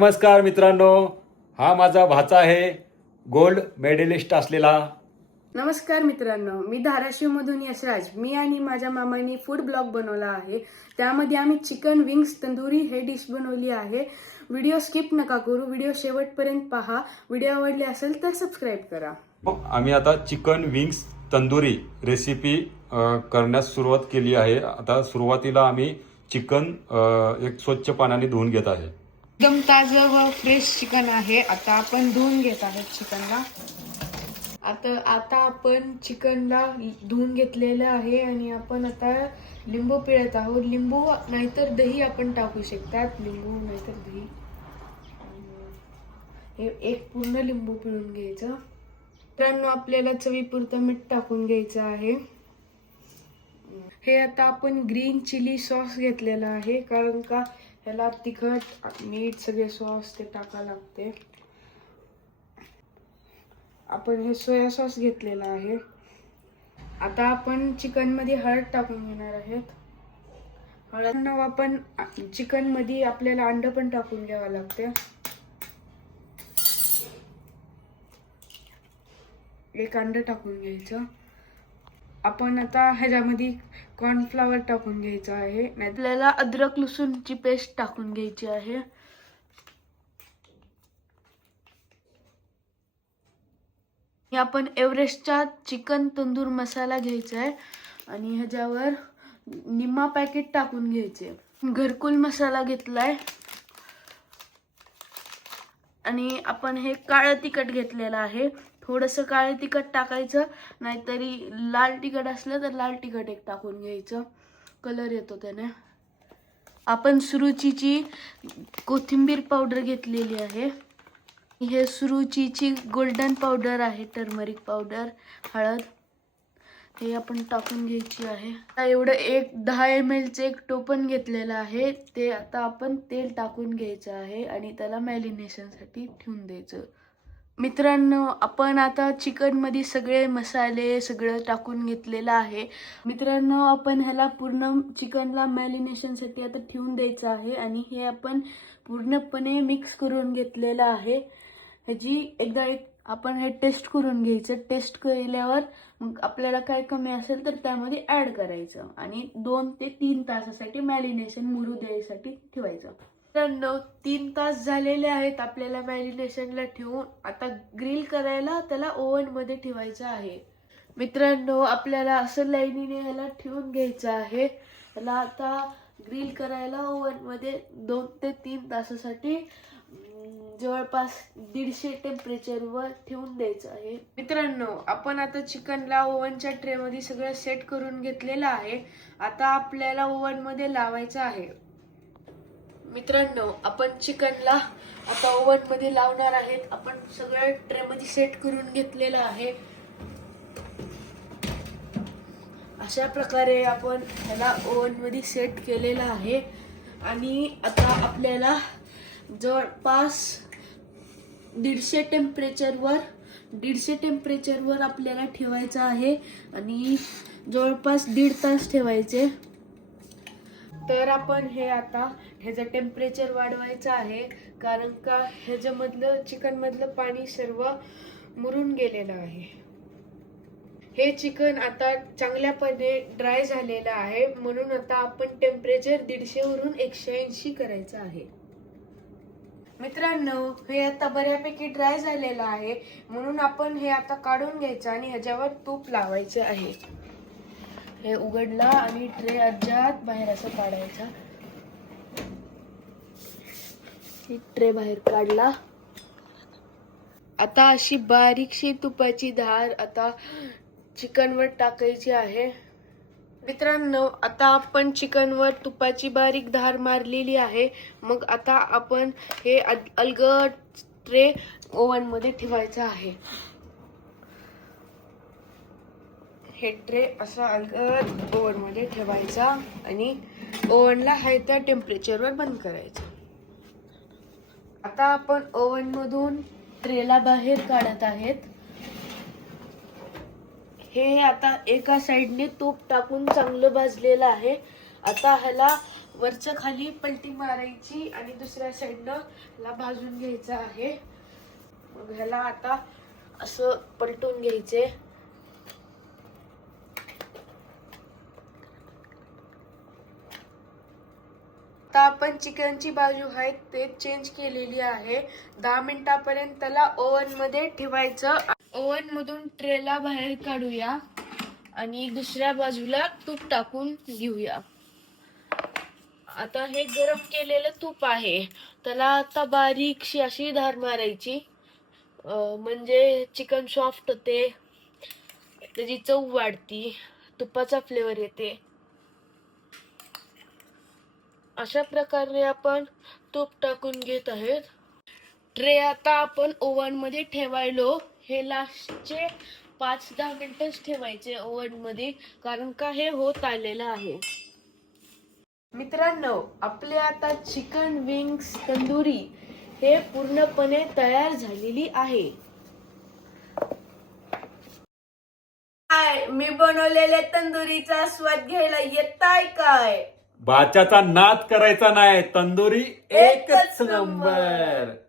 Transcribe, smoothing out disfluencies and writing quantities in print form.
नमस्कार मित्रांनो, हा माझा भाचा आहे, गोल्ड मेडलिस्ट असलेला. नमस्कार मित्रांनो, मी धाराशिवमधून यशराज. मी आणि माझ्या मामांनी फूड ब्लॉग बनवला आहे. त्यामध्ये आम्ही चिकन विंग्स तंदुरी हे डिश बनवली आहे. व्हिडिओ स्किप नका करू, व्हिडिओ शेवटपर्यंत पहा. व्हिडिओ आवडले असेल तर सबस्क्राईब करा. आम्ही आता चिकन विंग्स तंदुरी रेसिपी करण्यास सुरुवात केली आहे. आता सुरुवातीला आम्ही चिकन एक स्वच्छ पाण्याने धुवून घेत आहे. एकदम ताजं व फ्रेश चिकन आहे. आता आपण धुवून घेत आहोत चिकनला. आता आपण चिकनला धुवून घेतलेलं आहे आणि आपण आता लिंबू पिळत आहोत. लिंबू नाहीतर दही आपण टाकू शकतात. लिंबू नाहीतर दही. हे एक पूर्ण लिंबू पिळून घ्यायचं. मित्रांनो, आपल्याला चवीपुरतं मीठ टाकून घ्यायचं आहे. हे आता आपण ग्रीन चिली सॉस घेतलेला आहे, कारण का ह्याला तिखट मीठ सगळे सॉस ते टाका लागते. आपण हे सोया सॉस घेतलेला आहे. आता आपण चिकन मध्ये हळद टाकून घेणार आहेत. हळद आपण चिकन मध्ये आपल्याला अंड पण टाकून घ्यावं लागते. एक अंड टाकून घ्यायचं. आपण आता ह्याच्यामध्ये कॉर्नफ्लॉवर टाकून घ्यायचं आहे. आपल्याला अद्रक लसूणची पेस्ट टाकून घ्यायची आहे. आपण एव्हरेस्टचा चिकन तंदूर मसाला घ्यायचा आहे आणि ह्याच्यावर निम्मा पॅकेट टाकून घ्यायचे. घरकुल मसाला घेतलाय आणि आपण हे काळं तिखट घेतलेलं आहे. थोडंसं काळं तिखट टाकायचं, नाहीतरी लाल तिखट असलं तर लाल तिखट एक टाकून घ्यायचं, कलर येतो त्याने. आपण सुरुचीची कोथिंबीर पावडर घेतलेली आहे. हे सुरुचीची गोल्डन पावडर आहे, टर्मरिक पावडर, हळद हे आपण टाकून घ्यायची आहे. एवढं एक 10 ml एक टोपण घेतलेलं आहे. ते आता आपण तेल टाकून घ्यायचं आहे आणि त्याला मॅरिनेशनसाठी ठेवून द्यायचं. मित्रांनो, आपण आता चिकन मध्ये सगळे मसाले सगळं टाकून घेतलेलं आहे. मित्रांनो, आपण ह्याला पूर्ण चिकनला मॅरिनेशनसाठी आता ठेवून द्यायचं आहे आणि हे आपण पूर्णपणे मिक्स करून घेतलेलं आहे. ह्याची एकदा आपण हे टेस्ट करून घ्यायचं. टेस्ट केल्यावर मग आपल्याला काय कमी असेल तर त्यामध्ये ऍड करायचं आणि 2 ते 3 तासासाठी मॅरिनेशन मुरू द्यायसाठी ठेवायचं. मित्रांनो, 3 तास झालेले आहेत आपल्याला मॅरिनेशनला ठेवून. आता ग्रिल करायला त्याला ओव्हन मध्ये ठेवायचं आहे. मित्रांनो, आपल्याला असं लाईनीने ह्याला ठेवून घ्यायचं आहे. त्याला आता ग्रिल करायला ओव्हन मध्ये 2 ते 3 तासासाठी जवळपास 150 टेम्परेचरवर ठेवून द्यायचं आहे. मित्रांनो, आपण आता चिकनला ओव्हनच्या ट्रे मध्ये सगळं सेट करून घेतलेलं आहे. आता आपल्याला ओव्हन मध्ये लावायचं आहे. मित्रांनो, आपण चिकनला आता ओव्हन मध्ये लावणार आहेत. आपण सगळं ट्रे मध्ये सेट करून घेतलेलं आहे. अशा प्रकारे आपण ह्याला ओव्हन मध्ये सेट केलेलं आहे आणि आता आपल्याला जवळपास 150 टेम्परेचरवर आपल्याला ठेवायचं आहे आणि जवळपास 1.5 तास ठेवायचे. तर आपण हे आता ह्याचं टेम्परेचर वाढवायचं आहे, कारण का ह्याच्यामधलं चिकन मधलं पाणी सर्व मुरून गेलेलं आहे. हे चिकन आता चांगल्यापणे ड्राय झालेलं आहे, म्हणून आता आपण टेम्परेचर 150 वरून 180 करायचं आहे. मित्रांनो, हे आता बऱ्यापैकी ड्राय झालेलं आहे, म्हणून आपण हे आता काढून घ्यायचं आणि ह्याच्यावर तूप लावायचं आहे. हे उघडला आणि ट्रे अजिबात बाहेर असं काढायचा. ट्रे बाहेर काढला. आता अशी बारीकशी तुपाची धार आता चिकनवर टाकायची आहे. मित्रांनो, आता आपण चिकनवर तुपाची बारीक धार मारलेली आहे. मग आता आपण हे अलगद ट्रे ओव्हन मध्ये ठेवायचं आहे. हे ट्रे असा अलगद ओव्हन मध्ये ठेवायचा आणि ओव्हनला हाय त्या टेम्परेचरवर बंद करायचं. आता आपण ओव्हन मधून ट्रेला बाहेर काढत आहेत. हे आता एका साइडने तूप टाकून चांगलं भाजलेलं आहे. आता ह्याला वरच्या खाली पलटी मारायची आणि दुसऱ्या साईडनं ला भाजून घ्यायचं आहे. मग ह्याला आता असं पलटून घ्यायचे. आता आपण चिकनची बाजू आहे ते चेंज केलेली आहे. 10 मिनिटापर्यंत त्याला ओव्हन मध्ये ठेवायचं. ओव्हन मधून ट्रेला बाहेर काढूया आणि दुसऱ्या बाजूला तूप टाकून घेऊया. आता हे गरम केलेलं तूप आहे त्याला आता बारीकशी अशी धार मारायची, म्हणजे चिकन सॉफ्ट होते, त्याची चव वाढती, तुपाचा फ्लेवर येते. अशा प्रकारे आपण तूप टाकून घेत आहेत. ट्रे आता आपण ओव्हन मध्ये ठेवायलो. हे लास्टचे 5-10 मिनिटच ठेवायचे ओव्हन मध्ये, कारण का हे होत आलेलं आहे. मित्रांनो, आपले आता चिकन विंग्स तंदुरी हे पूर्णपणे तयार झालेली आहे. मी बनवलेल्या तंदुरीचा स्वाद घ्यायला येताय काय? बाच्याचा नाद करायचा नाही, तंदुरी एकच एकच नंबर. नंबर.